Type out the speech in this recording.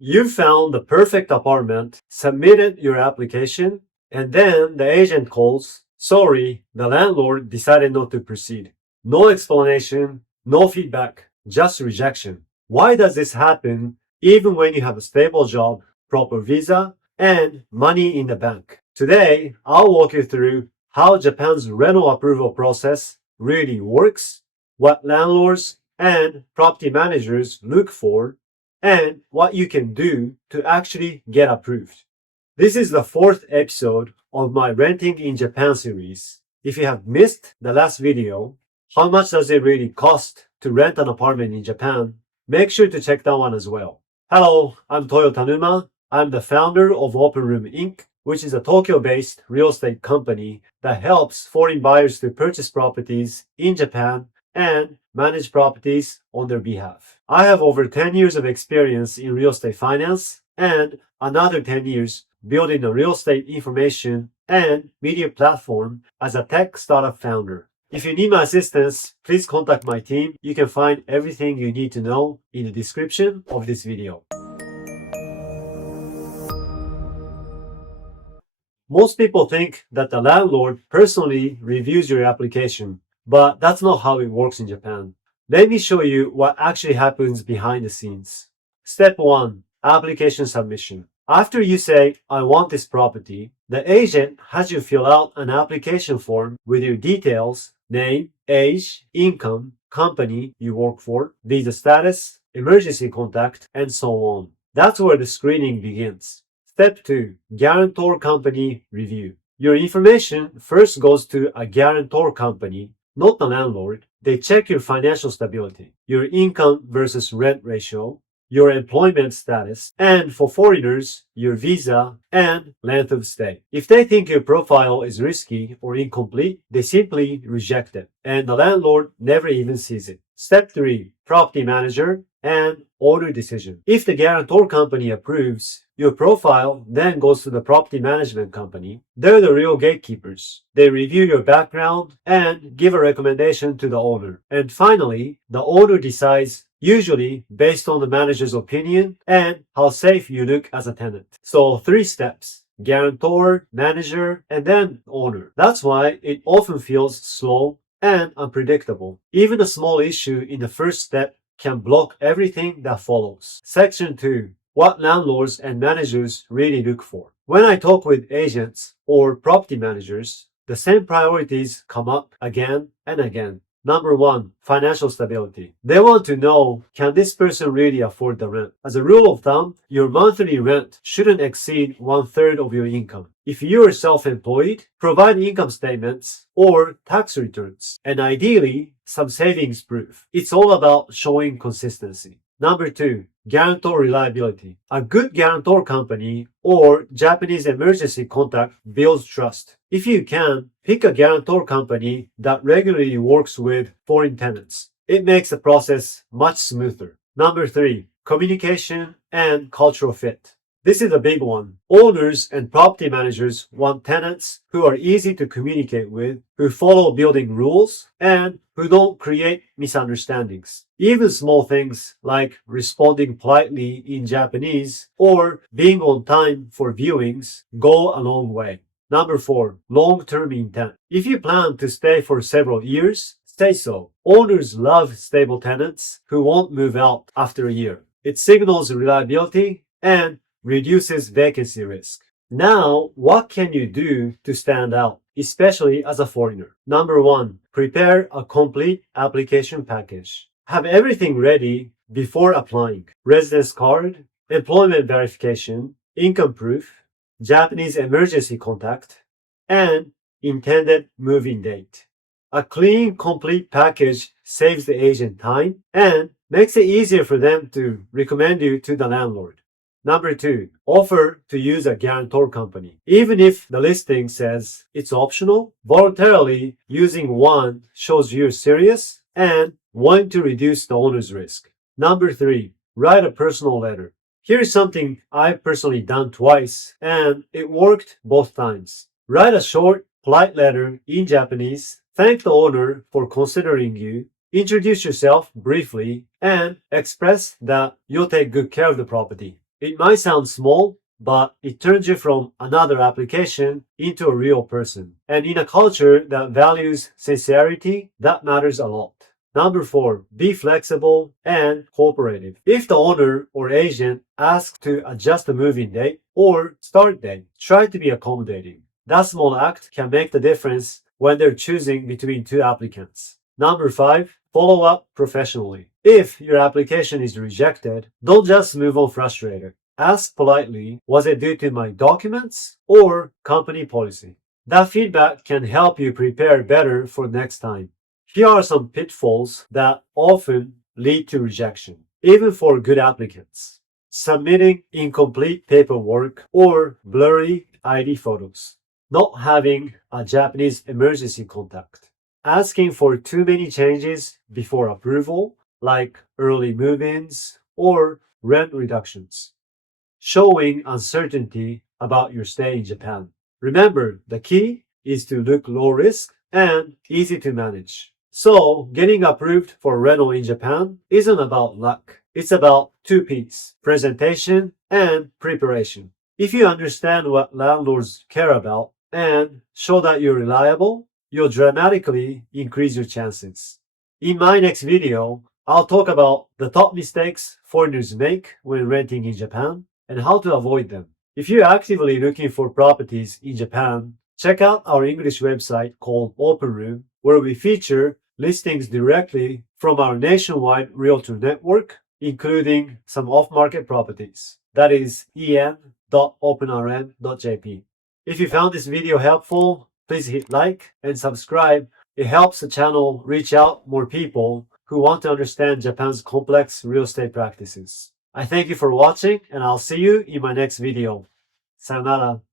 You found the perfect apartment, submitted your application, and then the agent calls, sorry, the landlord decided not to proceed. No explanation, no feedback, just rejection. Why does this happen even when you have a stable job, proper visa, and money in the bank? Today, I'll walk you through how Japan's rental approval process really works, what landlords and property managers look for, and what you can do to actually get approved. This is the fourth episode of my Renting in Japan series. If you have missed the last video, how much does it really cost to rent an apartment in Japan? Make sure to check that one as well. Hello, I'm Toyo Tanuma. I'm the founder of Open Room Inc., which is a Tokyo-based real estate company that helps foreign buyers to purchase properties in Japan and manage properties on their behalf. I have over 10 years of experience in real estate finance and another 10 years building a real estate information and media platform as a tech startup founder. If you need my assistance, please contact my team. You can find everything you need to know in the description of this video. Most people think that the landlord personally reviews your application, but that's not how it works in Japan. Let me show you what actually happens behind the scenes. Step 1. Application submission. After you say, I want this property, the agent has you fill out an application form with your details, name, age, income, company you work for, visa status, emergency contact, and so on. That's where the screening begins. Step 2. Guarantor company review. Your information first goes to a guarantor company, not the landlord. They check your financial stability, your income versus rent ratio, your employment status, and for foreigners, your visa and length of stay. If they think your profile is risky or incomplete, they simply reject it, and the landlord never even sees it. Step 3. Property manager and owner decision. If the guarantor company approves, your profile then goes to the property management company. They're the real gatekeepers. They review your background and give a recommendation to the owner. And finally, the owner decides, usually based on the manager's opinion and how safe you look as a tenant. So 3 steps. Guarantor, manager, and then owner. That's why it often feels slow and unpredictable. Even a small issue in the first step can block everything that follows. Section 2. What landlords and managers really look for. When I talk with agents or property managers, the same priorities come up again and again. Number 1. Financial stability. They want to know, can this person really afford the rent? As a rule of thumb, your monthly rent shouldn't exceed 1/3 of your income. If you are self-employed, provide income statements or tax returns, and ideally, some savings proof. It's all about showing consistency. Number 2. Guarantor reliability. A good guarantor company or Japanese emergency contact builds trust. If you can, pick a guarantor company that regularly works with foreign tenants. It makes the process much smoother. Number 3. Communication and cultural fit. This is a big one. Owners and property managers want tenants who are easy to communicate with, who follow building rules, and who don't create misunderstandings. Even small things like responding politely in Japanese or being on time for viewings go a long way. Number 4. Long-term intent. If you plan to stay for several years, stay so. Owners love stable tenants who won't move out after a year. It signals reliability and reduces vacancy risk. Now, what can you do to stand out, especially as a foreigner? Number 1. Prepare a complete application package. Have everything ready before applying. Residence card, employment verification, income proof, Japanese emergency contact, and intended move-in date. A clean, complete package saves the agent time and makes it easier for them to recommend you to the landlord. Number 2. Offer to use a guarantor company. Even if the listing says it's optional, voluntarily using one shows you're serious and wanting to reduce the owner's risk. Number 3. Write a personal letter. Here's something I've personally done twice, and it worked both times. Write a short, polite letter in Japanese, thank the owner for considering you, introduce yourself briefly, and express that you'll take good care of the property. It might sound small, but it turns you from another application into a real person. And in a culture that values sincerity, that matters a lot. Number 4, be flexible and cooperative. If the owner or agent asks to adjust the move-in date or start date, try to be accommodating. That small act can make the difference when they're choosing between two applicants. Number 5, follow up professionally. If your application is rejected, don't just move on frustrated. Ask politely, was it due to my documents or company policy? That feedback can help you prepare better for next time. Here are some pitfalls that often lead to rejection, even for good applicants. Submitting incomplete paperwork or blurry ID photos. Not having a Japanese emergency contact. Asking for too many changes before approval, like early move-ins or rent reductions. Showing uncertainty about your stay in Japan. Remember, the key is to look low risk and easy to manage. So, getting approved for rental in Japan isn't about luck. It's about two P's, presentation and preparation. If you understand what landlords care about and show that you're reliable, you'll dramatically increase your chances. In my next video, I'll talk about the top mistakes foreigners make when renting in Japan and how to avoid them. If you're actively looking for properties in Japan, check out our English website called Open Room, where we feature listings directly from our nationwide realtor network, including some off-market properties. That is en.openrm.jp. If you found this video helpful, please hit like and subscribe. It helps the channel reach out more people who want to understand Japan's complex real estate practices. I thank you for watching, and I'll see you in my next video. Sayonara.